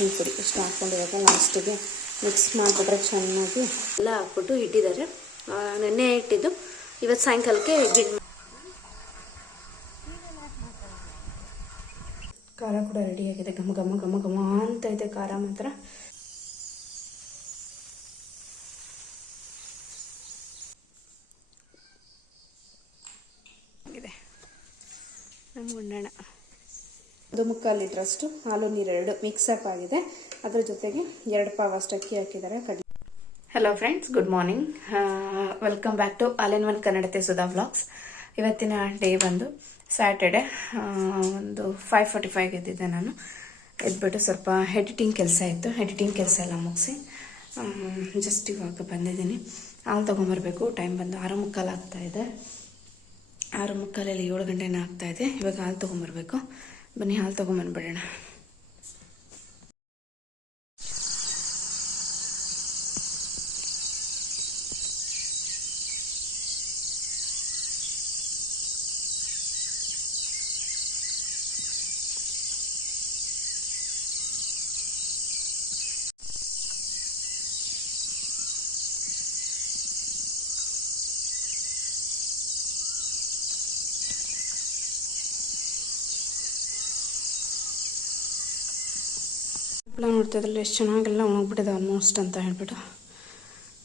ಅರಿಶಿನ ಪುಡಿ ಇಷ್ಟು ಹಾಕ್ಕೊಂಡಿರೋದು ಲಾಸ್ಟಿಗೆ ಮಿಕ್ಸ್ ಮಾಡಿಬಿಟ್ರೆ ಚೆನ್ನಾಗಿ ಎಲ್ಲ ಹಾಕ್ಬಿಟ್ಟು ಇಟ್ಟಿದ್ದಾರೆ. ನೆನ್ನೆ ಇಟ್ಟಿದ್ದು ಇವತ್ತು ಸಾಯಂಕಾಲಕ್ಕೆ ಗಿಡ್. ಖಾರ ಕೂಡ ರೆಡಿಯಾಗಿದೆ. ಘಮ ಘಮ ಘಮ ಘಮ ಅಂತ ಇದೆ ಖಾರ ಮಾತ್ರ. ನಮ್ಮ ಗುಂಡಣ್ಣ ಅದು 3/4 ಲೀಟ್ರಷ್ಟು ಹಾಲು ನೀರು 2 ಮಿಕ್ಸಪ್ ಆಗಿದೆ. ಅದ್ರ ಜೊತೆಗೆ 2 ಪಾವ್ ಅಷ್ಟು ಅಕ್ಕಿ ಹಾಕಿದ್ದಾರೆ. Hello friends, good morning. Welcome back to all in one Kannadathe Sudha vlogs. ಇವತ್ತಿನ ಡೇ ಬಂದು ಸ್ಯಾಟರ್ಡೆ. ಒಂದು 5:45 ಎದ್ದಿದ್ದೆ ನಾನು. ಎದ್ಬಿಟ್ಟು ಸ್ವಲ್ಪ ಎಡಿಟಿಂಗ್ ಕೆಲಸ ಇತ್ತು. ಎಡಿಟಿಂಗ್ ಕೆಲಸ ಎಲ್ಲ ಮುಗಿಸಿ ಜಸ್ಟ್ ಇವಾಗ ಬಂದಿದ್ದೀನಿ. ಹಾಲು ತೊಗೊಂಬರ್ಬೇಕು. ಟೈಮ್ ಬಂದು 6:45 ಆಗ್ತಾಯಿದೆ. 6:45 7 ಗಂಟೆನೇ ಆಗ್ತಾಯಿದೆ. ಇವಾಗ ಹಾಲು ತೊಗೊಂಬರ್ಬೇಕು. ಬನ್ನಿ ಹಾಲು ತೊಗೊಂಬಂದ್ಬಿಡೋಣ. ಹಪ್ಪಳ ನೋಡ್ತಿದ್ರಲ್ಲ ಎಷ್ಟು ಚೆನ್ನಾಗೆಲ್ಲ ಒಣಗ್ಬಿಟ್ಟಿದೆ ಆಲ್ಮೋಸ್ಟ್ ಅಂತ ಹೇಳ್ಬಿಟ್ಟು.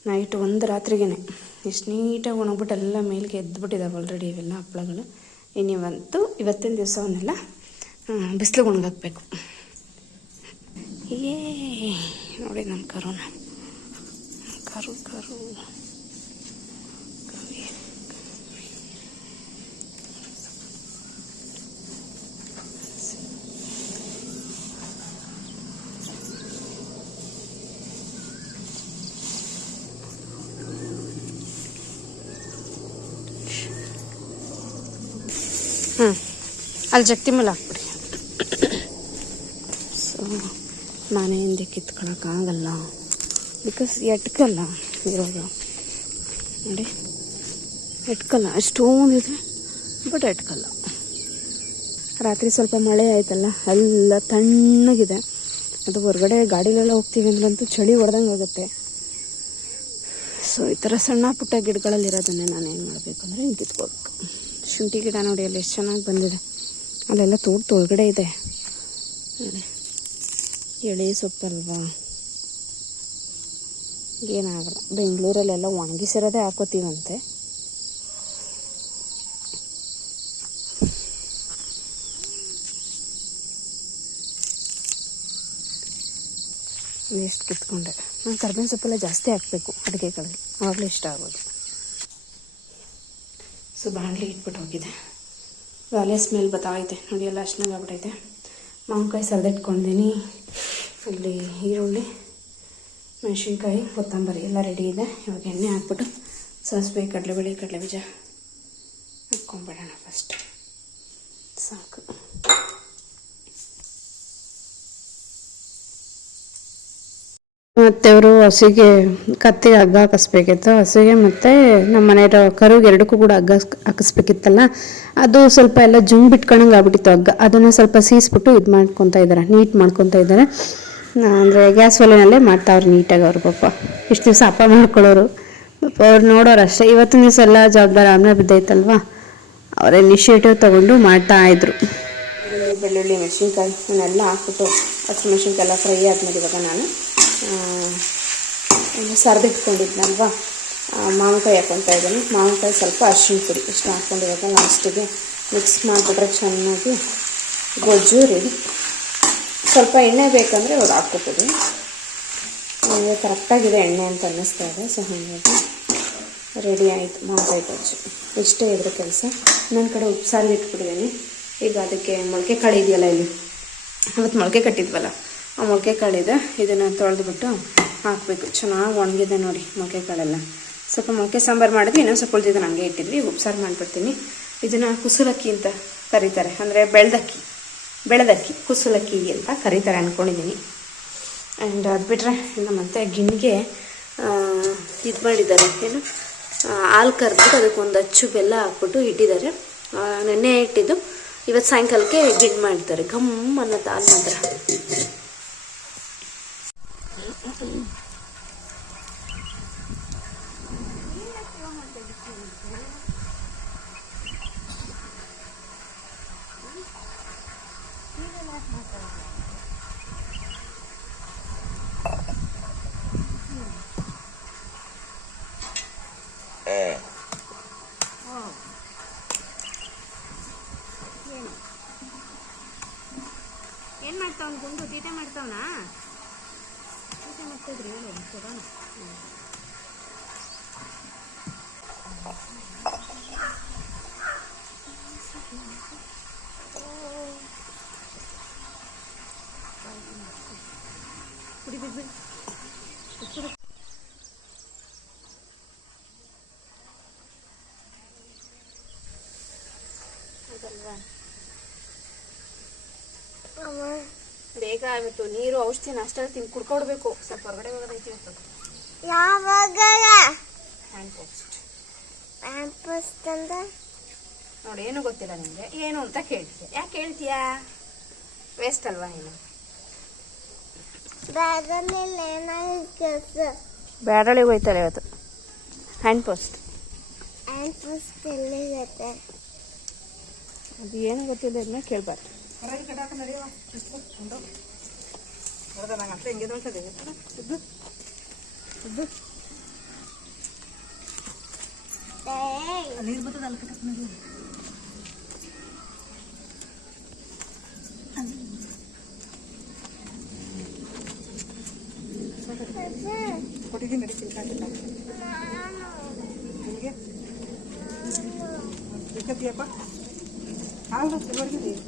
ನೈಟ್ ಒಂದು ರಾತ್ರಿಗೇ ಎಷ್ಟು ನೀಟಾಗಿ ಒಣಗ್ಬಿಟ್ಟು ಎಲ್ಲ ಮೇಲ್ಗೆ ಎದ್ದುಬಿಟ್ಟಿದ್ದಾವೆ ಆಲ್ರೆಡಿ ಇವೆಲ್ಲ ಹಪ್ಪಳಗಳು. ಇವತ್ತಿನ ದಿವಸ ಅವನ್ನೆಲ್ಲ ಬಿಸಿಲಿಗೆ ಒಣಗಾಕಬೇಕು. ನೋಡಿ ನಮ್ಮ ಕರುನ ಕರು ಕರು ಅಲ್ಲಿ ಜಗ್ತಿ ಮೇಲೆ ಹಾಕ್ಬಿಡಿ. ಸೊ ನಾನೇ ಹಿಂದೆ ಕಿತ್ಕೊಳ್ಳೋಕ್ಕಾಗಲ್ಲ, ಬಿಕಾಸ್ ಎಟ್ಕಲ್ಲ ಇರೋದು. ನೋಡಿ ಎಟ್ಕಲ್ಲ, ಅಷ್ಟೊಂದಿದೆ ಬಟ್ ಎಟ್ಕಲ್ಲ. ರಾತ್ರಿ ಸ್ವಲ್ಪ ಮಳೆ ಆಯ್ತಲ್ಲ, ಎಲ್ಲ ತಣ್ಣಗಿದೆ. ಅದು ಹೊರಗಡೆ ಗಾಡಿಲೆಲ್ಲ ಹೋಗ್ತೀವಿ ಅಂದ್ರಂತೂ ಚಳಿ ಹೊಡೆದಂಗೆ ಆಗುತ್ತೆ. ಸೊ ಈ ಥರ ಸಣ್ಣ ಪುಟ್ಟ ಗಿಡಗಳಲ್ಲಿರೋದನ್ನೇ ನಾನು ಏನು ಮಾಡಬೇಕು ಅಂದರೆ ಹಿಂಗೆ ಕಿತ್ಕೋಬೇಕು. ಶುಂಠಿ ಗಿಡ ನೋಡಿ ಅಲ್ಲಿ ಎಷ್ಟು ಚೆನ್ನಾಗಿ ಬಂದಿದೆ. ಅಲ್ಲೆಲ್ಲ ತೋಟದೊಳಗಡೆ ಇದೆ ನೋಡಿ. ಎಳೆ ಸೊಪ್ಪಲ್ವಾ, ಏನಾಗಲ್ಲ. ಬೆಂಗಳೂರಲ್ಲೆಲ್ಲ ಒಣಗಿಸಿರೋದೇ ಹಾಕೋತೀವಂತೆ. ಎಷ್ಟು ಕಿತ್ಕೊಂಡೆ. ನಾನು ಕರ್ಬೇವಿನ ಸೊಪ್ಪೆಲ್ಲ ಜಾಸ್ತಿ ಹಾಕಬೇಕು ಅಡುಗೆಗಳಿಗೆ, ಆವಾಗಲೇ ಇಷ್ಟ ಆಗೋದು. ಸೊ ಬಾಣಲಿ ಇಟ್ಬಿಟ್ಟು ಹೋಗಿದೆ. ಒಲೆ ಸ್ಮೆಲ್ ಬತ್ತಾಯಿದೆ ನೋಡಿ, ಎಲ್ಲ ಅಷ್ಟನಾಗ ಆಗ್ಬಿಟ್ಟೈತೆ. ಮಾವಿನಕಾಯಿ ಸರಿದಿಟ್ಕೊಂಡಿದ್ದೀನಿ. ಅಲ್ಲಿ ಈರುಳ್ಳಿ, ಮೆಣಸಿನ್ಕಾಯಿ, ಕೊತ್ತಂಬರಿ ಎಲ್ಲ ರೆಡಿ ಇದೆ. ಇವಾಗ ಎಣ್ಣೆ ಹಾಕ್ಬಿಟ್ಟು ಸಾಸಿವೆ, ಕಡಲೆಬೇಳೆ, ಕಡಲೆಬೀಜ ಹಾಕ್ಕೊಂಬಿಡೋಣ ಫಸ್ಟ್. ಸಾಕು. ಮತ್ತು ಅವರು ಹಸುಗೆ ಕತ್ತಿಗೆ ಹಗ್ಗ ಹಾಕಿಸ್ಬೇಕಿತ್ತು. ಹಸುಗೆ ಮತ್ತು ನಮ್ಮ ಮನೆಯವ್ರ ಕರುಗೆ ಎರಡಕ್ಕೂ ಕೂಡ ಹಗ್ಗ ಹಾಕಿಸ್ಬೇಕಿತ್ತಲ್ಲ, ಅದು ಸ್ವಲ್ಪ ಎಲ್ಲ ಜುಂಗ್ ಬಿಟ್ಕೊಂಡಂಗೆ ಆಗ್ಬಿಟ್ಟಿತ್ತು ಹಗ್ಗ. ಅದನ್ನು ಸ್ವಲ್ಪ ಸೀಸ್ಬಿಟ್ಟು ಇದು ಮಾಡ್ಕೊತಾ ಇದ್ದಾರೆ, ನೀಟ್ ಮಾಡ್ಕೊತಾ ಇದ್ದಾರೆ. ಅಂದರೆ ಗ್ಯಾಸ್ ಒಲೆನಲ್ಲೇ ಮಾಡ್ತಾವ್ರು ನೀಟಾಗಿ. ಅವ್ರು ಪಾಪ ಇಷ್ಟು ದಿವಸ ಹಬ್ಬ ಮಾಡ್ಕೊಳ್ಳೋರು ಪಾಪ, ಅವ್ರು ನೋಡೋರು ಅಷ್ಟೇ. ಇವತ್ತಿನ ದಿವಸ ಎಲ್ಲ ಜವಾಬ್ದಾರಿ ಆಮೇಲೆ ಬಿದ್ದೈತಲ್ವ, ಅವರ ಇನಿಷಿಯೇಟಿವ್ ತೊಗೊಂಡು ಮಾಡ್ತಾಯಿದ್ರು. ಬೆಳ್ಳುಳ್ಳಿ, ಮೆಣಸಿನ್ಕಾಯಿ ಇವನ್ನೆಲ್ಲ ಹಾಕ್ಬಿಟ್ಟು ಹಸಿ ಮೆಣಸಿನ್ಕಾಯಿ ಎಲ್ಲ ಫ್ರೈ ಆದಮೇಲೆ ಇವಾಗ ನಾನು ಸರಿದಿಟ್ಕೊಂಡಿದ್ನಲ್ವ ಮಾವಿನಕಾಯಿ ಹಾಕ್ಕೊತಾ ಇದ್ದೀನಿ. ಮಾವಿನಕಾಯಿ ಸ್ವಲ್ಪ ಅರಿಶಿನ ಪುಡಿ ಇಷ್ಟು ಹಾಕ್ಕೊಂಡಿರೋದು ಲಾಸ್ಟಿಗೆ ಮಿಕ್ಸ್ ಮಾಡಿಬಿಟ್ರೆ ಚೆನ್ನಾಗಿ ಗೊಜ್ಜು ರೆಡಿ. ಸ್ವಲ್ಪ ಎಣ್ಣೆ ಬೇಕಂದರೆ ಇವಾಗ ಹಾಕ್ಕೊತೀನಿ. ನನಗೆ ಕರೆಕ್ಟಾಗಿದೆ ಎಣ್ಣೆ ಅಂತ ಅನ್ನಿಸ್ತಾ ಇದೆ. ಸೊ ಹಾಗಾಗಿ ರೆಡಿ ಆಯಿತು ಮಾವಿನಕಾಯಿ ಗೊಜ್ಜು. ಇಷ್ಟೇ ಇದ್ರ ಕೆಲಸ. ನನ್ನ ಕಡೆ ಉಪ್ಸಾರು ಇಟ್ಬಿಟ್ಟಿದ್ದೀನಿ. ಈಗ ಅದಕ್ಕೆ ಮೊಳಕೆ ಕಾಳು ಇದೆಯಲ್ಲ, ಇಲ್ಲಿ ಅವತ್ತು ಮೊಳಕೆ ಕಟ್ಟಿದ್ವಲ್ಲ, ಆ ಮೊಳಕೆ ಕಾಳಿದೆ. ಇದನ್ನು ತೊಳೆದ್ಬಿಟ್ಟು ಹಾಕಬೇಕು. ಚೆನ್ನಾಗಿ ಒಣಗಿದೆ ನೋಡಿ ಮೊಳಕೆ ಕಾಳೆಲ್ಲ. ಸ್ವಲ್ಪ ಮೊಳಕೆ ಸಾಂಬಾರು ಮಾಡಿದ್ವಿ, ಇನ್ನೊಂದು ಸ್ವಲ್ಪ ಉಳಿದಿದ್ದನ್ನು ಹಂಗೆ ಇಟ್ಟಿದ್ವಿ. ಉಪ್ಸಾರು ಮಾಡಿಬಿಡ್ತೀನಿ. ಇದನ್ನು ಕುಸುಲಕ್ಕಿ ಅಂತ ಕರೀತಾರೆ, ಅಂದರೆ ಬೆಳೆದಕ್ಕಿ ಕುಸುಲಕ್ಕಿ ಅಂತ ಕರೀತಾರೆ ಅಂದ್ಕೊಂಡಿದ್ದೀನಿ. ಆ್ಯಂಡ್ ಅದು ಬಿಟ್ಟರೆ ಇನ್ನು ಮತ್ತೆ ಗಿಣ್ಣಿಗೆ ಇದು ಮಾಡಿದ್ದಾರೆ, ಏನು ಹಾಲು ಕರೆದ್ಬಿಟ್ಟು ಅದಕ್ಕೊಂದು ಅಚ್ಚು ಬೆಲ್ಲ ಹಾಕ್ಬಿಟ್ಟು ಇಟ್ಟಿದ್ದಾರೆ. ನೆನ್ನೆ ಇಟ್ಟಿದ್ದು ಇವತ್ತು ಸಾಯಂಕಾಲಕ್ಕೆ ಗಿಣ್ಣು ಮಾಡ್ತಾರೆ. ಘಮ್ ಅನ್ನೋದು ಹಾಲು ಮಾತ್ರ. ಏನು ಮಾಡ್ತಾವನು ಗುಂಡು ತೀಟೆ ಮಾಡ್ತಾವನಾ? ತೀಟೆ ಮಾಡ್ತಿದ್ರಿ ಹೇಳು ಕೊಡೋಣ. ಕುಡಿ ಬಿದ್ದು ಬೇಗ ಇವತ್ತು ನೀರು ಔಷಧಿ ನಾಷ್ಟ ತಿಂದು ಕುಡ್ಕೊಡ್ಬೇಕು. ಸ್ವಲ್ಪ ಹೊರಗಡೆ ಹೋಗೋದೈತಿ ಇವತ್ತು. ಯಾವಾಗ ಹ್ಯಾಂಡ್ ಪೋಸ್ಟ್ ನೋಡಿ, ಏನು ಗೊತ್ತಿಲ್ಲ ನಿಮಗೆ ಏನು ಅಂತ ಕೇಳ್ತೀಯ. ಯಾಕೆ ಹೇಳ್ತೀಯಾ? ವೇಸ್ಟ್ ಅಲ್ವಾ? ಏನು ಬ್ಯಾಡಳಿಗೆ ಹೋಯ್ತಾರೆ ಇವತ್ತು. ಹ್ಯಾಂಡ್ ಪೋಸ್ಟ್ ಎಲ್ಲಿಗತ್ತೆ? ಅದು ಏನು ಗೊತ್ತಿಲ್ಲ, ಅದನ್ನ ಕೇಳಬಾರ್ದು. ನೀರು ಬರ್ತದೆ ಅಲ್ಲಿ ಕಟ್ಟಕ್ಕೆ ನಡಿ. ಕೊಟ್ಟಿದ್ದೀನಿ ನಡಿ, ತಿನ್ಕೊಂಡಿಲ್ಲ ನಿಮಗೆ ಬೇಕತ್ತೀಯಪ್ಪ. ಹಾಲು ತಿಳ್ಕೊಂಡಿದ್ದೀವಿ.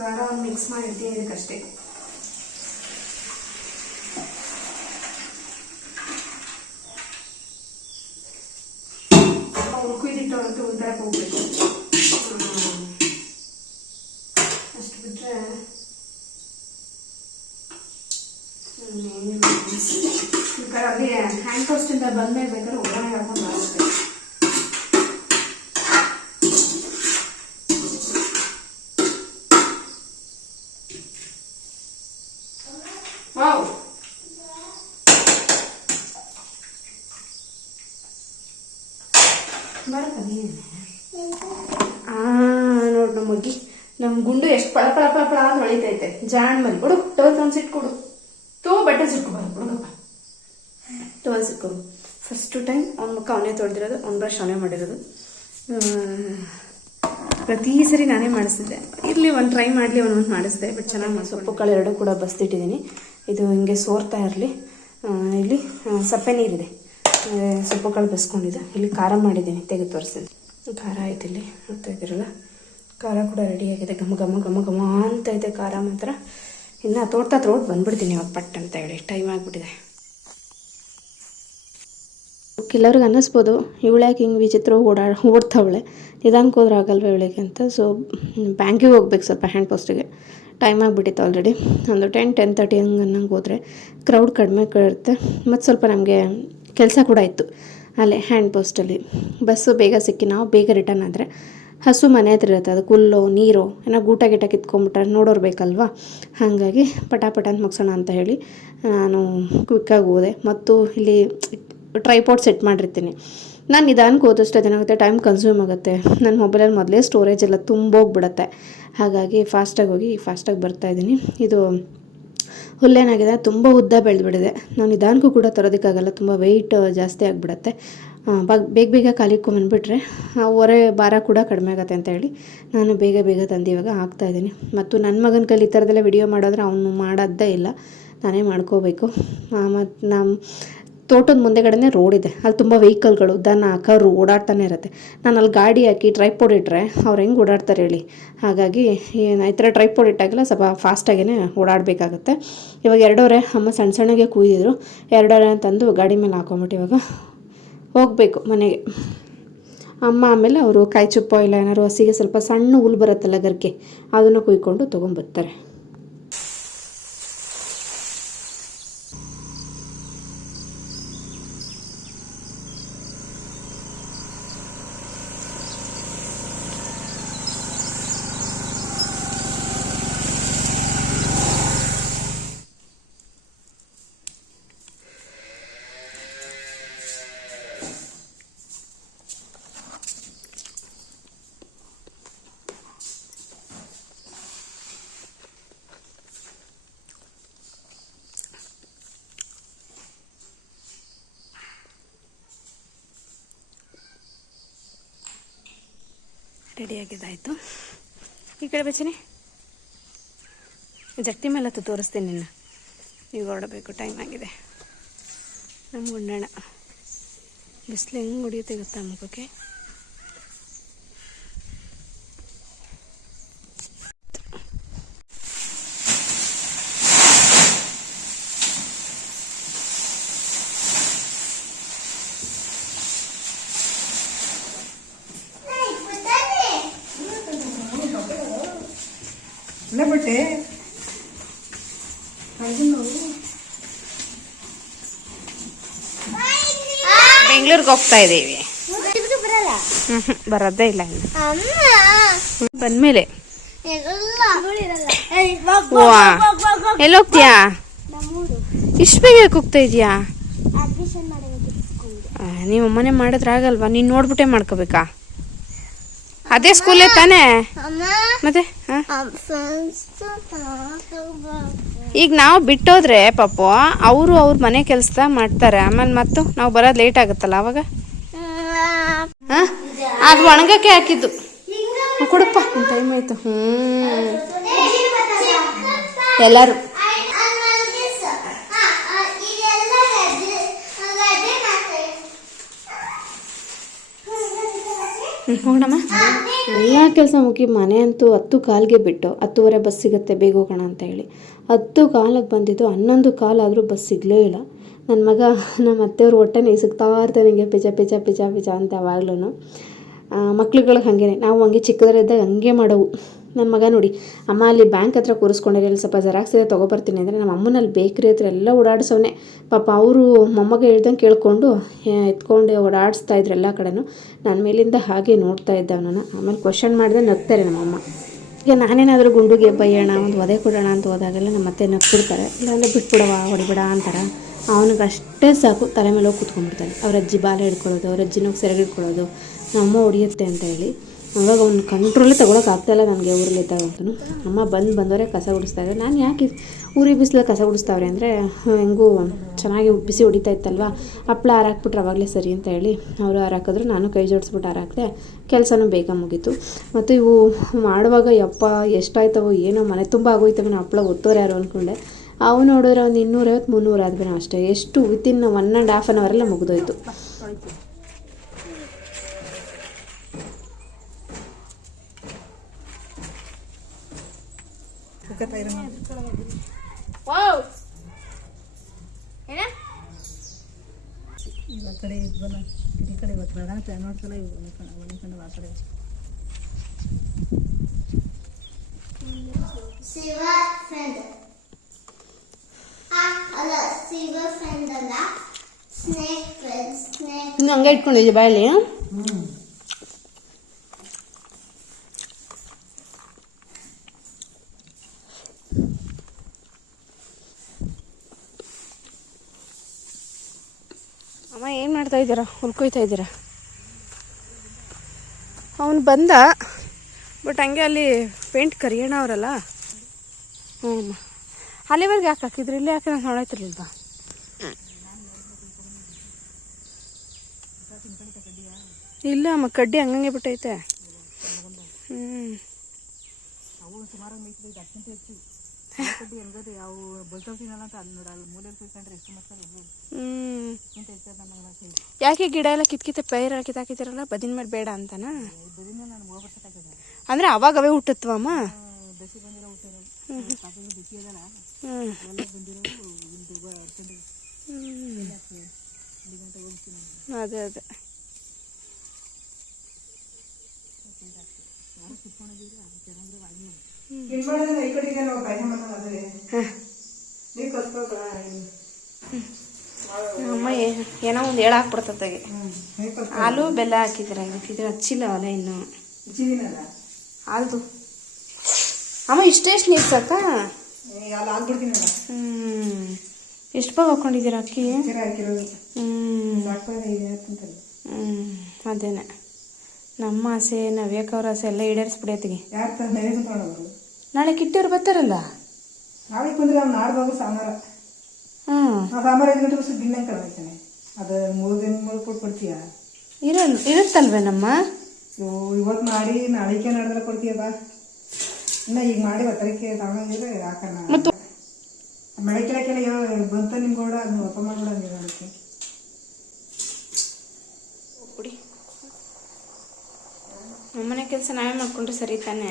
ಖಾರ ಒಂದು ಮಿಕ್ಸ್ ಮಾಡಿರ್ತೀನಿ ಇದಕ್ಕಷ್ಟೇ. ಹುರ್ಕೊಯ್ದಿಟ್ಟು ಅಂತ ಉಲ್ದಾರಕ್ಕೆ ಹೋಗ್ಬೇಕು. ಅಷ್ಟು ಬಿಟ್ಟರೆ ಅಲ್ಲಿ ಹ್ಯಾಂಡ್ ಪೋಸ್ಟಿಂದ ಬಂದ್ಮೇಲೆ ಬೇಕಾದ್ರೆ ಒಗ್ಗರಣೆ ಹಾಕೊಂಡು ಬರುತ್ತೆ. ನೋಡಿ ನಮ್ಮ ಮಗ್ಗಿ, ನಮ್ಮ ಗುಂಡು ಎಷ್ಟು ಪಳ ಪಳ ಪಳ ಪಳ ಅಂತ ಹೊಳಿತೈತೆ. ಜಾಣ್ ಮರಿ ಕೊಡು, ಟವಲ್ ತಂದ್ಸಿಟ್ಕೊಡು. ಬಟ್ಟೆ ಸಿಟ್ಕೊಬಾರ್ದು ಹುಡುಗಪ್ಪ, ಟವಲ್ ಸಿಟ್ಕೊಡು. ಫಸ್ಟು ಟೈಮ್ ಅವ್ನ ಮುಖ ಅವನೇ ತೊಳೆದಿರೋದು, ಅವ್ನ ಬ್ರಷ್ ಅವನೇ ಮಾಡಿರೋದು. ಪ್ರತಿ ಸರಿ ನಾನೇ ಮಾಡಿಸ್ತಿದ್ದೆ. ಇರಲಿ ಒಂದು ಟ್ರೈ ಮಾಡಲಿ, ಒಂದೊಂದು ಮಾಡಿಸಿದೆ. ಬಟ್ ಚೆನ್ನಾಗಿ ಮಾಡಿ. ಸೊಪ್ಪು ಕಾಳು ಎರಡೂ ಕೂಡ ಬಸ್ತಿಟ್ಟಿದ್ದೀನಿ. ಇದು ಹಿಂಗೆ ಸೋರ್ತಾ ಇರಲಿ. ಇಲ್ಲಿ ಸಪ್ಪೆ ನೀರಿದೆ, ಸೊಪ್ಪು ಕಾಳು ಬಸ್ಕೊಂಡಿದ್ದೆ. ಇಲ್ಲಿ ಖಾರ ಮಾಡಿದ್ದೀನಿ, ತೆಗೆದು ತೋರಿಸ್ತೀನಿ. ಖಾರ ಆಯ್ತು ಇಲ್ಲಿ ನೋಡ್ತಾ ಇದ್ದೀರಲ್ಲ. ಖಾರ ಕೂಡ ರೆಡಿಯಾಗಿದೆ. ಘಮ ಘಮ ಘಮ ಘಮ ಅಂತ ಇದೆ ಖಾರ ಮಾತ್ರ. ಇನ್ನು ತೋಟ ಬಂದ್ಬಿಡ್ತೀನಿ ಇವಾಗ ಪಟ್ ಅಂತ ಹೇಳಿ. ಟೈಮ್ ಆಗಿಬಿಟ್ಟಿದೆ. ಕೆಲವ್ರಿಗೆ ಅನ್ನಿಸ್ಬೋದು ಇವಳ್ಯಾಕೆ ಹಿಂಗೆ ವಿಚಿತ್ರ ಓಡ್ತಾವಳೆ, ನಿಧಾನಕ್ಕೆ ಹೋದ್ರೆ ಆಗಲ್ವ ಇವಳಿಗೆ ಅಂತ. ಸೊ ಬ್ಯಾಂಕಿಗೆ ಹೋಗ್ಬೇಕು ಸ್ವಲ್ಪ, ಹ್ಯಾಂಡ್ ಪೋಸ್ಟಿಗೆ. ಟೈಮ್ ಆಗಿಬಿಟ್ಟಿತ್ತು ಆಲ್ರೆಡಿ. ಒಂದು 10-10:30 ಹಂಗೆ ಹೋದರೆ ಕ್ರೌಡ್ ಕಡಿಮೆ ಇರುತ್ತೆ. ಮತ್ತು ಸ್ವಲ್ಪ ನಮಗೆ ಕೆಲಸ ಕೂಡ ಇತ್ತು ಅಲ್ಲೇ ಹ್ಯಾಂಡ್ ಪೋಸ್ಟಲ್ಲಿ. ಬಸ್ಸು ಬೇಗ ಸಿಕ್ಕಿ ನಾವು ಬೇಗ ರಿಟರ್ನ್ ಆದರೆ ಹಸು ಮನೆ ಹತ್ರ ಇರುತ್ತೆ. ಅದಕ್ಕೆ ಹುಲ್ಲು ನೀರು ಏನೋ ಗೂಟ ಗಿಟ ಕಿತ್ಕೊಂಡ್ಬಿಟ್ರೆ ನೋಡೋರು ಬೇಕಲ್ವ. ಹಾಗಾಗಿ ಪಟ ಅಂತ ಮುಗಿಸೋಣ ಅಂತ ಹೇಳಿ ನಾನು ಕ್ವಿಕ್ಕಾಗಿ ಹೋದೆ. ಮತ್ತು ಇಲ್ಲಿ ಟ್ರೈಪಾಡ್ ಸೆಟ್ ಮಾಡಿರ್ತೀನಿ. ನಾನು ನಿಧಾನಕ್ಕೆ ಹೋದಷ್ಟು ಅದೇನಾಗುತ್ತೆ, ಟೈಮ್ ಕನ್ಸ್ಯೂಮ್ ಆಗುತ್ತೆ. ನನ್ನ ಮೊಬೈಲಲ್ಲಿ ಮೊದಲೇ ಸ್ಟೋರೇಜ್ ಎಲ್ಲ ತುಂಬೋಗ್ಬಿಡುತ್ತೆ. ಹಾಗಾಗಿ ಫಾಸ್ಟಾಗಿ ಹೋಗಿ ಫಾಸ್ಟಾಗಿ ಬರ್ತಾಯಿದ್ದೀನಿ. ಇದು ಹುಲ್ಲೇನಾಗಿದೆ ತುಂಬ ಉದ್ದ ಬೆಳೆದ್ಬಿಟ್ಟಿದೆ. ನಾವು ನಿಧಾನಕ್ಕೂ ಕೂಡ ತರೋದಕ್ಕಾಗಲ್ಲ, ತುಂಬ ವೆಯ್ಟ್ ಜಾಸ್ತಿ ಆಗಿಬಿಡತ್ತೆ. ಬೇಗ ಬೇಗ ಕಾಲಿಕ್ಕೊಂಬಂದ್ಬಿಟ್ರೆ ಹೊರೆ ಭಾರ ಕೂಡ ಕಡಿಮೆ ಆಗುತ್ತೆ ಅಂತ ಹೇಳಿ ನಾನು ಬೇಗ ಬೇಗ ತಂದು ಇವಾಗ ಹಾಕ್ತಾಯಿದ್ದೀನಿ. ಮತ್ತು ನನ್ನ ಮಗನ ಕೈಲಿ ಈ ಥರದೆಲ್ಲ ವಿಡಿಯೋ ಮಾಡೋದ್ರೆ ಅವನು ಮಾಡೋದೇ ಇಲ್ಲ, ನಾನೇ ಮಾಡ್ಕೋಬೇಕು. ಮತ್ತು ನಮ್ಮ ತೋಟದ ಮುಂದೆಗಡೆನೇ ರೋಡ್ ಇದೆ, ಅಲ್ಲಿ ತುಂಬ ವೆಹಿಕಲ್ಗಳು ದನ ಕರು ಓಡಾಡ್ತಾನೆ ಇರುತ್ತೆ. ನಾನು ಅಲ್ಲಿ ಗಾಡಿ ಹಾಕಿ ಟ್ರೈಪೋಡ್ ಇಟ್ಟರೆ ಅವ್ರು ಹೆಂಗೆ ಓಡಾಡ್ತಾರೆ ಹೇಳಿ. ಹಾಗಾಗಿ ಈ ಥರ ಟ್ರೈಪೋಡ್ ಇಟ್ಟಾಗೆಲ್ಲ ಸ್ವಲ್ಪ ಫಾಸ್ಟಾಗೇ ಓಡಾಡಬೇಕಾಗತ್ತೆ. ಇವಾಗ 2 ಅಮ್ಮ ಸಣ್ಣ ಸಣ್ಣಗೆ ಕುಯ್ದಿದ್ರು, 2 ಅಂತಂದು ಗಾಡಿ ಮೇಲೆ ಹಾಕೊಂಬಿಟ್ಟು ಇವಾಗ ಹೋಗಬೇಕು ಮನೆಗೆ. ಅಮ್ಮ ಆಮೇಲೆ ಅವರು ಕಾಯಿ ಚುಪ್ಪ ಇಲ್ಲ ಏನಾದ್ರು ಹಸಿಗೆ ಸ್ವಲ್ಪ ಸಣ್ಣ ಹುಲ್ ಬರುತ್ತಲ್ಲ ಗರ್ಕೆ, ಅದನ್ನು ಕುಯ್ಕೊಂಡು ತೊಗೊಂಬರ್ತಾರೆ. ರೆಡಿಯಾಗಿದ್ದಾಯಿತು. ಈ ಕಡೆ ಬಚ್ಚನೆ ಜಟ್ಟಿ ಮೇಲೆ ತೋರಿಸ್ತೀನಿ ನಿನ್ನ. ಈಗ ಹೊರಡಬೇಕು, ಟೈಮ್ ಆಗಿದೆ. ನಮ್ಮ ಗುಂಡಣ್ಣ ಬಿಸಿಲು ಹೆಂಗೆ ಹೊಡಿಯುತ್ತೆ ಗೊತ್ತಾ ಮುಖಕ್ಕೆ. ಬಟ್ಟೆ ಬೆಂಗಳೂರಿಗೆ ಹೋಗ್ತಾ ಇದ್ದೀವಿ. ಬರೋದೇ ಇಲ್ಲ ಬಂದ್ಮೇಲೆ. ಎಲ್ಲಿ ಹೋಗ್ತೀಯಾ? ಇಷ್ಟು ಬೇಗ ಹೋಗ್ತಾ ಇದೀಯಾ? ನೀವು ಅಮ್ಮನೇ ಮಾಡಿದ್ರೆ ಆಗಲ್ವಾ? ನೀನು ನೋಡ್ಬಿಟ್ಟೆ ಮಾಡ್ಕೋಬೇಕಾ? ಅದೇ ಸ್ಕೂಲೇ ತಾನೇ ಮತ್ತೆ. ಈಗ ನಾವು ಬಿಟ್ಟೋದ್ರೆ ಪಾಪು ಅವರು ಅವ್ರ ಮನೆ ಕೆಲಸ ಮಾಡ್ತಾರೆ, ಆಮೇಲೆ ಮತ್ತು ನಾವು ಬರೋದು ಲೇಟ್ ಆಗುತ್ತಲ್ಲ ಅವಾಗ. ಅದು ಒಣಗಕ್ಕೆ ಹಾಕಿದ್ದು ಕೊಡಪ್ಪ, ಟೈಮ್ ಆಯ್ತು. ಎಲ್ಲರೂ ಹೋಗೋಣಮ್ಮ. ಎಲ್ಲ ಕೆಲಸ ಮುಗಿ ಮನೆ ಅಂತೂ 10 ಕಾಲಿಗೆ ಬಿಟ್ಟು 10:15 ಬಸ್ ಸಿಗುತ್ತೆ ಬೇಗ ಹೋಗೋಣ ಅಂತ ಹೇಳಿ 10 ಕಾಲಕ್ಕೆ ಬಂದಿದ್ದು. 11 ಕಾಲಾದರೂ ಬಸ್ ಸಿಗಲೇ ಇಲ್ಲ. ನನ್ನ ಮಗ ನಮ್ಮ ಅತ್ತೆಯವ್ರು ಹೊಟ್ಟೆನೇ ಸಿಗ್ತಾ ಇರ್ತಾನೆ ಹಿಂಗೆ ಪಿಜ ಪಿಜ ಪಿಜ ಪಿಜ ಅಂತ ಯಾವಾಗ್ಲೂ. ಮಕ್ಳುಗಳಿಗೆ ಹಾಗೇ ನಾವು ಹಂಗೆ ಚಿಕ್ಕದರಿದ್ದಾಗ ಹಂಗೆ ಮಾಡೋವು. ನನ್ನ ಮಗ ನೋಡಿ, ಅಮ್ಮ ಅಲ್ಲಿ ಬ್ಯಾಂಕ್ ಹತ್ರ ಕೂರಿಸ್ಕೊಂಡಿರಿ, ಅಲ್ಲಿ ಸ್ವಲ್ಪ ಜೆರಾಕ್ಸ್ ಇದೆ ತೊಗೊಬರ್ತೀನಿ ಅಂದರೆ ನಮ್ಮ ಅಮ್ಮನಲ್ಲಿ ಬೇಕ್ರಿ ಹತ್ರ ಎಲ್ಲ ಓಡಾಡ್ಸೋನೆ. ಪಾಪ ಅವರು ಮೊಮ್ಮಗ ಹೇಳ್ದಂಗೆ ಕೇಳಿಕೊಂಡು ಎತ್ಕೊಂಡು ಓಡಾಡಿಸ್ತಾ ಇದ್ರು ಎಲ್ಲ ಕಡೆನೂ. ನನ್ನ ಮೇಲಿಂದ ಹಾಗೆ ನೋಡ್ತಾ ಇದ್ದ ಅವನನ್ನು. ಆಮೇಲೆ ಕ್ವಶನ್ ಮಾಡಿದ್ರೆ ನಗ್ತಾರೆ ನಮ್ಮಮ್ಮ. ಈಗ ನಾನೇನಾದರೂ ಗುಂಡುಗೆ ಬೈಯೋಣ, ಒಂದು ಒದೆ ಕೊಡೋಣ ಅಂತ ಹೋದಾಗೆಲ್ಲ ನಮ್ಮ ಅತ್ತೆ ನಗ್ಬಿಡ್ತಾರೆ. ಇಲ್ಲಾಂದರೆ ಬಿಟ್ಬಿಡವ ಹೊಡಿಬೇಡ ಅಂತಾರೆ. ಅವನಿಗೆ ಅಷ್ಟೇ ಸಾಕು, ತಲೆ ಮೇಲೆ ಹೋಗಿ ಕೂತ್ಕೊಂಡ್ಬಿಡ್ತಾನೆ. ಅವ್ರ ಅಜ್ಜಿ ಬಾಲ ಹಿಡ್ಕೊಳ್ಳೋದು, ಅವ್ರ ಅಜ್ಜಿನೋಗಿ ಸೆರಗಿ ಹಿಡ್ಕೊಳ್ಳೋದು, ನಮ್ಮಮ್ಮ ಹೊಡಿಯುತ್ತೆ ಅಂತ ಹೇಳಿ. ಅವಾಗ ಅವ್ನು ಕಂಟ್ರೋಲೇ ತೊಗೊಳಕ್ಕಾಗ್ತಾಯಿಲ್ಲ ನನಗೆ ಊರಲ್ಲಿದ್ದಾಗ ಅಂತೂ. ಅಮ್ಮ ಬಂದವರೇ ಕಸ ಗುಡಿಸ್ತಾಯಿದ್ರು. ನಾನು ಯಾಕೆ ಊರಿಗೆ ಬಿಸಿಲು ಕಸ ಗುಡಿಸ್ತಾವ್ರೆ ಅಂದರೆ ಹೆಂಗೂ ಚೆನ್ನಾಗಿ ಬಿಸಿ ಹೊಡಿತಾ ಇತ್ತಲ್ವ, ಹಪ್ಪಳ ಹಾರಾಕ್ಬಿಟ್ರೆ ಅವಾಗಲೇ ಸರಿ ಅಂತ ಹೇಳಿ ಅವರು ಹಾರಾಕಿದ್ರು. ನಾನು ಕೈ ಜೋಡಿಸ್ಬಿಟ್ಟು ಹಾರಾಕಿದೆ, ಕೆಲಸನೂ ಬೇಗ ಮುಗೀತು. ಮತ್ತು ಇವು ಮಾಡುವಾಗ ಯಪ್ಪ ಎಷ್ಟಾಯ್ತವೋ ಏನೋ, ಮನೆ ತುಂಬ ಆಗೋಯ್ತವೆ. ನಾವು ಹಪ್ಪಳ ಒತ್ತೋರು ಯಾರು ಅಂದ್ಕೊಂಡೆ. ಅವು ನೋಡಿದ್ರೆ ಒಂದು 250-300 ಆದ್ಮೇಲೆ ಅಷ್ಟೇ. ಎಷ್ಟು ವಿತಿನ್ 1.5 ಅವರೆಲ್ಲ ಮುಗಿದೋಯ್ತು. ಕಡೆ ಇದ್ವಲ್ಲ ಈ ಕಡೆ ಇವತ್ತು ನೋಡ್ತಲ್ಲ ಇವು ಆ ಕಡೆ ಇನ್ನು ಹಂಗೆ ಇಟ್ಕೊಂಡಿದ್ದೆ ಬಾಯಲ್ಲಿ. ಅಮ್ಮ ಏನು ಮಾಡ್ತಾ ಇದ್ದೀರಾ? ಹುಲ್ಕೊಯ್ತಾ ಇದ್ದೀರಾ? ಅವನು ಬಂದ, ಬಟ್ ಹಂಗೆ ಅಲ್ಲಿ ಪೇಂಟ್ ಕರಿಯೋಣ ಅವರಲ್ಲ. ಹ್ಞೂ, ಅಲ್ಲಿವರೆಗೆ ಯಾಕೆ ಹಾಕಿದ್ರಿ? ಇಲ್ಲೇ ಯಾಕೆ ನಾನು ನೋಡಾಯ್ತಿರ್ಲಿಲ್ವಾ? ಇಲ್ಲ ಅಮ್ಮ, ಕಡ್ಡಿ ಹಂಗಂಗೆ ಬಿಟ್ಟೈತೆ. ಅವು ಸುಮಾರು ಮೇಯ್ತಿದ್ದು ಅಷ್ಟಂತ ಹೆಚ್ಚು ಕಡ್ಡಿ ಹೆಂಗದು ಯಾವ ಬಲ್ತೋಗ್ತೀನಲ್ಲ ಅಂತ ಅದು ನೋಡಲ್ಲ ಮೂಲೆಯಲ್ಲಿ ಕುಯ್ಕೊಂಡ್ರೆ ಎಷ್ಟು ಮಾಡ್ತಾರೆ ಇಂತ ಹೆಚ್ಚದ ನಮ್ಮ ಯಾಕೆ ಗಿಡ ಎಲ್ಲ ಕಿತ್ಕಿತ್ತೆ ಪೈರ್ ಕಿತ್ತಾಕಿದ್ದೀರಲ್ಲ ಬದಿನ ಮೇಲೆ ಬೇಡ ಅಂತನಾ? ಬದಿನ ನಾನು ಹೋಗ್ಬರ್ಸಕ್ಕಾಗದ ಅಂದರೆ ಅವಾಗ ಅವೇ ಹುಟ್ಟುತ್ತವಮ್ಮ? ದಸಿ ಬಂದಿರೋ ಹುಟ್ಟಿರೋ ದಸಿ ಅದಲ್ಲ ಎಲ್ಲ ಬಂದಿರೋ ಇಂದು ಅರ್ಕೊಂಡು ಇಲ್ಲಿ ಗಂಟೆ ಹೋಗ್ತೀನಿ. ಅದೇ ಅದೇ ಅಮ್ಮ ಏನೋ ಒಂದು ಹೇಳಾಕ್ಬಿಡ್ತತ್ತಾಗೆ. ಹಾಲು ಬೆಲ್ಲ ಹಾಕಿದ್ದೀರ, ಇದು ಹಚ್ಚಿಲ್ಲ ಅವಲ್ಲ ಇನ್ನು ಹಾಲ್ದು. ಅಮ್ಮ ಇಷ್ಟೆಷ್ಟು ನೀರು ಸಾಕ? ಎಷ್ಟು ಬಾಗ ಹಾಕೊಂಡಿದ್ದೀರ ಅಕ್ಕಿ? ಅದೇನೆ ನಮ್ಮ ಆಸೆ ನವ್ಯಕ್ಕವ್ರ ಆಸೆ ಎಲ್ಲ ಈಡೇರಿಸ್ಬಿಡೈತಿಗೆ. ನಾಳೆ ಕಿಟ್ಟಿಯವ್ರು ಬರ್ತಾರಲ್ಲ, ನಾಳೆ ಬಂದ್ರೆ ಅವ್ನು ನಾಡ್ದಾಗ ಸಾಂಬಾರ ಸಾಂಬಾರ 5 ಗಂಟೆ ಬಸ್ ಗಿಣ್ಣೆ ಕಳ್ದಾಯ್ತಾನೆ. ಅದು 3 ದಿನ ಕೊಟ್ಟು ಕೊಡ್ತೀಯ? ಇರುತ್ತಲ್ವೇನಮ್ಮ? ಇವತ್ತು ಮಾಡಿ ನಾಳೆಗೆ ನಡೆದ್ರೆ ಕೊಡ್ತೀಯದ. ಇನ್ನು ಈಗ ಮಾಡಿ ಒತ್ತರಕ್ಕೆ ತಗೊಂಡಿದ್ರೆ ಹಾಕೋಣ. ಮಳೆ ಕೆಳಕೆಲ್ಲ ಬಂತ ನಿಮ್ಗೋಡ ಅದನ್ನ ಒಪ್ಪ ಮಾಡ್ಬಿಡ ಅದಕ್ಕೆ ಕುಡಿ. ನಮ್ಮನೆ ಕೆಲಸ ನಾವೇ ಮಾಡ್ಕೊಂಡ್ರೆ ಸರಿ ತಾನೇ.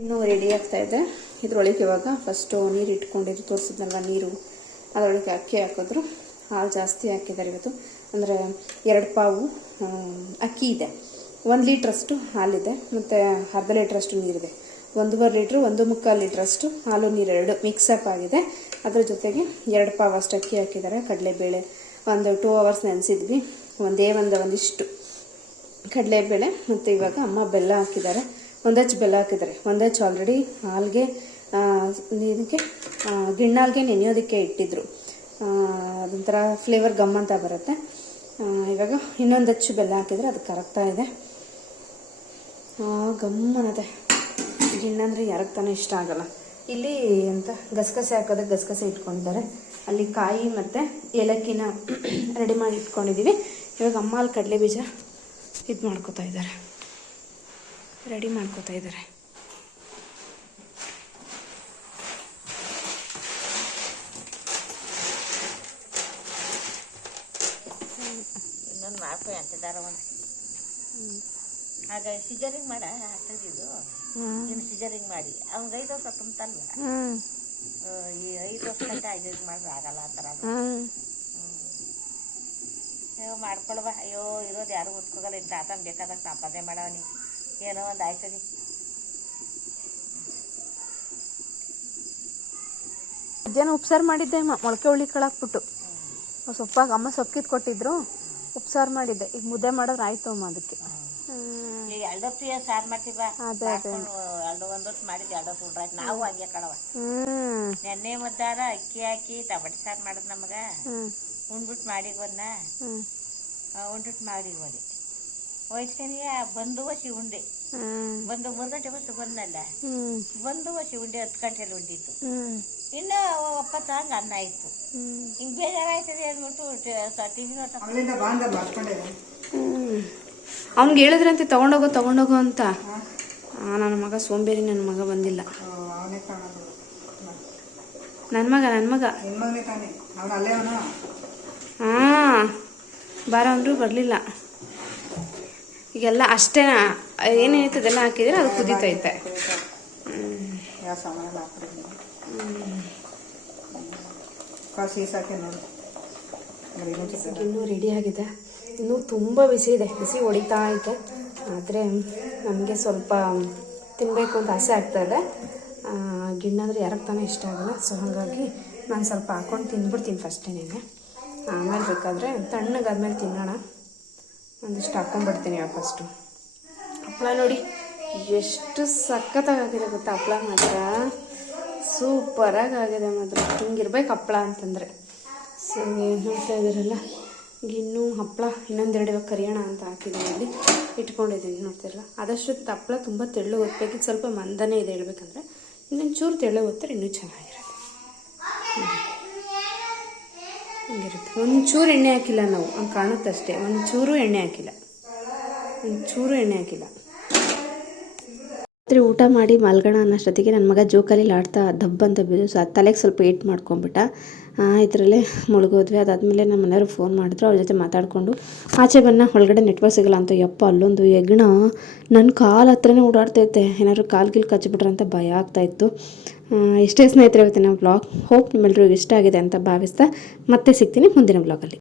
ಇನ್ನೂ ರೆಡಿ ಆಗ್ತಾ ಇದೆ. ಇದ್ರೊಳಗೆ ಇವಾಗ ಫಸ್ಟು ನೀರು ಇಟ್ಕೊಂಡಿದ್ದು ತೋರಿಸಿದ್ನಲ್ವ, ನೀರು ಅದರೊಳಗೆ ಅಕ್ಕಿ ಹಾಕಿದ್ರು. ಹಾಲು ಜಾಸ್ತಿ ಹಾಕಿದ್ದಾರೆ ಇವತ್ತು. ಅಂದರೆ 2 ಪಾವು ಅಕ್ಕಿ ಇದೆ, 1 ಲೀಟ್ರಷ್ಟು ಹಾಲಿದೆ, ಮತ್ತು ಅರ್ಧ ಲೀಟ್ರಷ್ಟು ನೀರಿದೆ. 1.5 ಲೀಟ್ರು 1.25 ಲೀಟ್ರಷ್ಟು ಹಾಲು ನೀರು 2 ಮಿಕ್ಸಪ್ ಆಗಿದೆ. ಅದ್ರ ಜೊತೆಗೆ 2 ಪಾವು ಅಷ್ಟು ಅಕ್ಕಿ ಹಾಕಿದ್ದಾರೆ. ಕಡಲೆಬೇಳೆ ಒಂದು 2 ಅವರ್ಸ್ ನೆನೆಸಿದ್ವಿ. ಒಂದಿಷ್ಟು ಕಡಲೆಬೇಳೆ ಮತ್ತು ಇವಾಗ ಅಮ್ಮ ಬೆಲ್ಲ ಹಾಕಿದ್ದಾರೆ. 1 ಹಚ್ಚು ಬೆಲ್ಲ ಹಾಕಿದ್ದಾರೆ. 1 ಹಚ್ಚು ಆಲ್ರೆಡಿ ಹಾಲಿಗೆ ಇದಕ್ಕೆ ಗಿಣ್ಣಾಲ್ಗೆ ನೆನೆಯೋದಕ್ಕೆ ಇಟ್ಟಿದ್ರು. ಅದೊಂಥರ ಫ್ಲೇವರ್ ಗಮ್ ಅಂತ ಬರುತ್ತೆ. ಇವಾಗ 1 ಹಚ್ಚು ಬೆಲ್ಲ ಹಾಕಿದರೆ ಅದು ಕರಗ್ತಾ ಇದೆ. ಗಮ್ ಅನ್ನತ್ತೆ. ಗಿಣ್ಣಂದರೆ ಯಾರಿಗೆ ತಾನೇ ಇಷ್ಟ ಆಗಲ್ಲ. ಇಲ್ಲಿ ಅಂತ ಗಸಗಸೆ ಹಾಕೋದಕ್ಕೆ ಗಸಗಸೆ ಇಟ್ಕೊಂಡಿದ್ದಾರೆ. ಅಲ್ಲಿ ಕಾಯಿ ಮತ್ತು ಏಲಕ್ಕಿನ ರೆಡಿ ಮಾಡಿ ಇಟ್ಕೊಂಡಿದ್ದೀವಿ. ಇವಾಗ ಅಮ್ಮ ಅಲ್ಲಿ ಕಡಲೆ ಬೀಜ ಇದು ಮಾಡ್ಕೋತಾ ಇದ್ದಾರೆ, ರೆಡಿ ಮಾಡ್ಕೋತಾ ಇದ್ದಾರೆ. ಇನ್ನೊಂದು ಮಾಡ್ಕೊ ಅಂತಿದ್ದಾರ ಒಂದು ಆಗ ಸಿಜರಿಂಗ್ ಮಾಡ ಆಗ್ತದಿದ್ದು. ಇನ್ನು ಸಿಜರಿಂಗ್ ಮಾಡಿ ಅವ್ನಿಗೆ 5 ವರ್ಷ ತುಂಬತಲ್ವ, ಈ 5 ವರ್ಷ ಗಂಟೆ 5 ಮಾಡಿದ್ರೆ ಆಗಲ್ಲ ಆ ಥರ. ಅಯ್ಯೋ ಮಾಡ್ಕೊಳ್ವ, ಅಯ್ಯೋ ಇರೋದು ಯಾರು ಒತ್ಕೋಗಲ್ಲ. ಇಂಥ ಆತನ ಬೇಕಾದಾಗ ಸಂಪಾದನೆ ಮಾಡವನಿ, ಏನೋ ಒಂದು ಆಯ್ತದೆ. ಮಧ್ಯಾಹ್ನ ಉಪ್ಸಾರು ಮಾಡಿದ್ದೆ ಮೊಳಕೆ ಹುಳಿ ಕಾಳಾಕ್ಬಿಟ್ಟು. ಸೊಪ್ಪಾಗ ಅಮ್ಮ ಸೊಪ್ಪು ಕಿತ್ತು ಕೊಟ್ಟಿದ್ರು, ಉಪ್ಸಾರು ಮಾಡಿದ್ದೆ. ಈಗ ಮುದ್ದೆ ಮಾಡೋರು ಆಯ್ತು ಅಮ್ಮ ಅದಕ್ಕೆ. ಈಗ 2 ಹೊತ್ತು ಸಾರು ಮಾಡ್ತೀವ, ಎರಡು 1 ಹೊತ್ತು ಮಾಡಿದ್ವಿ. 2 ಹೊತ್ತು ಉಂಡ್ರಾಯ್ತು. ನಾವು ಹಂಗೆ ಕಳವ. ನೆನ್ನೆ ಮುದ್ದಾರ ಅಕ್ಕಿ ಹಾಕಿ ಟೊಮೆಟೊ ಸಾರು ಮಾಡೋದು ನಮ್ಗೆ. ಉಂಡ್ಬಿಟ್ಟು ಮಾಡಿಗೋದ್ನ ಉಂಡ್ಬಿಟ್ಟು ಮಾಡಿಗೋದೆ ಹೋಯ್ತೀನಿ. ಬಂದು ವಸಿ ಉಂಡೆ ಬಂದು 3 ಗಂಟೆ ಬಸ್ ಬಂದಲ್ಲ, ಬಂದು ವಸಿ ಉಂಡೆ 10 ಗಂಟೆಲಿ ಉಂಡಿತ್ತು. ಇನ್ನು 20 ಹಂಗೆ ಅನ್ನ ಆಯ್ತು. ಹಿಂಗೆ ಬೇಜಾರಾಯ್ತದೆ ಅಂದ್ಬಿಟ್ಟು ಟಿವಿ ಅವ್ನಿಗೆ ಹೇಳಿದ್ರಂತೆ ತಗೊಂಡೋಗು ಅಂತ. ನನ್ನ ಮಗ ಸೋಂಬೇರಿ, ನನ್ನ ಮಗ ಬಂದಿಲ್ಲ. ನನ್ನ ಮಗ ಹಾಂ ಬಾರ ಅಂದರೂ ಬರಲಿಲ್ಲ. ಈಗೆಲ್ಲ ಅಷ್ಟೇ ಏನೇನೈತದೆಲ್ಲ ಹಾಕಿದ್ರೆ ಅದು ಕುದೀತೈತೆ. ಇನ್ನೂ ರೆಡಿ ಆಗಿದೆ. ಇನ್ನೂ ತುಂಬ ಬಿಸಿ ಇದೆ, ಬಿಸಿ ಹೊಡಿತಾ ಐತೆ. ಆದರೆ ನಮಗೆ ಸ್ವಲ್ಪ ತಿನ್ನಬೇಕು ಅಂತ ಆಸೆ ಆಗ್ತಾಯಿದೆ. ಗಿಣ್ಣಂದರೆ ಯಾರಿಗೆ ತಾನೇ ಇಷ್ಟ ಆಗಲ್ಲ. ಸೊ ಹಾಗಾಗಿ ನಾನು ಸ್ವಲ್ಪ ಹಾಕ್ಕೊಂಡು ತಿಂದ್ಬಿಡ್ತೀನಿ ಫಸ್ಟೇನೆ. ಆಮೇಲೆ ಬೇಕಾದರೆ ತಣ್ಣಗಾದ್ಮೇಲೆ ತಿನ್ನೋಣ. ಒಂದಿಷ್ಟು ಹಾಕ್ಕೊಂಡ್ಬಿಡ್ತೀನಿ ಇವಾಗ ಫಸ್ಟು. ಹಪ್ಪಳ ನೋಡಿ ಎಷ್ಟು ಸಖತ್ತಾಗಿದೆ ಗೊತ್ತಾ. ಹಪ್ಪಳ ಮಾತ್ರ ಸೂಪರಾಗಿ ಆಗಿದೆ ಮಾತ್ರ. ಹಿಂಗಿರ್ಬೇಕು ಹಪ್ಪಳ ಅಂತಂದರೆ. ಸೊ ನೋಡ್ತಾ ಇದ್ದೀರಲ್ಲ, ಗಿಣ್ಣು ಹಪ್ಪಳ ಇನ್ನೊಂದೆರಡು ಇವಾಗ ಕರಿಯೋಣ ಅಂತ ಹಾಕಿದ್ದೀನಿ. ಇಲ್ಲಿ ಇಟ್ಕೊಂಡಿದ್ದೀನಿ ನೋಡ್ತಿರಲ್ಲ. ಆದಷ್ಟು ಹಪ್ಪಳ ತುಂಬ ತೆಳ್ಳು ಒತ್ತಬೇಕಿತ್ತು. ಸ್ವಲ್ಪ ಮಂದನೇ ಇದೆ ಹೇಳ್ಬೇಕಂದ್ರೆ. ಇನ್ನೊಂದು ಚೂರು ತೆಳ್ಳು ಒತ್ತರೆ ಇನ್ನೂ ಚೆನ್ನಾಗಿರುತ್ತೆ. ಹಂಗಿರುತ್ತೆ. ಒಂಚೂರು ಎಣ್ಣೆ ಹಾಕಿಲ್ಲ ನಾವು, ಹಂಗೆ ಕಾಣುತ್ತಷ್ಟೇ. ಒಂಚೂರು ಎಣ್ಣೆ ಹಾಕಿಲ್ಲ. ರಾತ್ರಿ ಊಟ ಮಾಡಿ ಮಲ್ಗೋಣ ಅನ್ನೋಷ್ಟೊತ್ತಿಗೆ ನನ್ನ ಮಗ ಜೋಕಾಲಿ ಆಡ್ತಾ ದಬ್ಬ ಅಂತ ಬಿದ್ದು ತಲೆಗೆ ಸ್ವಲ್ಪ ಏಟ್ ಮಾಡ್ಕೊಂಬಿಟ್ಟ. ಇದರಲ್ಲೇ ಮುಳುಗೋದ್ವಿ. ಅದಾದಮೇಲೆ ನಮ್ಮ ಮನೆಯವರು ಫೋನ್ ಮಾಡಿದ್ರು. ಅವ್ರ ಜೊತೆ ಮಾತಾಡಿಕೊಂಡು ಆಚೆ ಬನ್ನ ಒಳಗಡೆ ನೆಟ್ವರ್ಕ್ ಸಿಗಲ್ಲ ಅಂತ. ಯಪ್ಪ, ಅಲ್ಲೊಂದು ಹೆಗ್ಣ ನನ್ನ ಕಾಲು ಹತ್ರನೇ ಓಡಾಡ್ತೈತೆ. ಏನಾದ್ರು ಕಾಲು ಕಚ್ಚಿಬಿಟ್ರೆ ಅಂತ ಭಯ ಆಗ್ತಾಯಿತ್ತು. ಎಷ್ಟೇ ಸ್ನೇಹಿತರೆ ಇವತ್ತಿನ ವ್ಲಾಗ್. ಹೋಪ್ ನಿಮ್ಮೆಲ್ಲರಿಗೂ ಇಷ್ಟ ಆಗಿದೆ ಅಂತ ಭಾವಿಸ್ತಾ ಮತ್ತೆ ಸಿಗ್ತೀನಿ ಮುಂದಿನ ವ್ಲಾಗಲ್ಲಿ.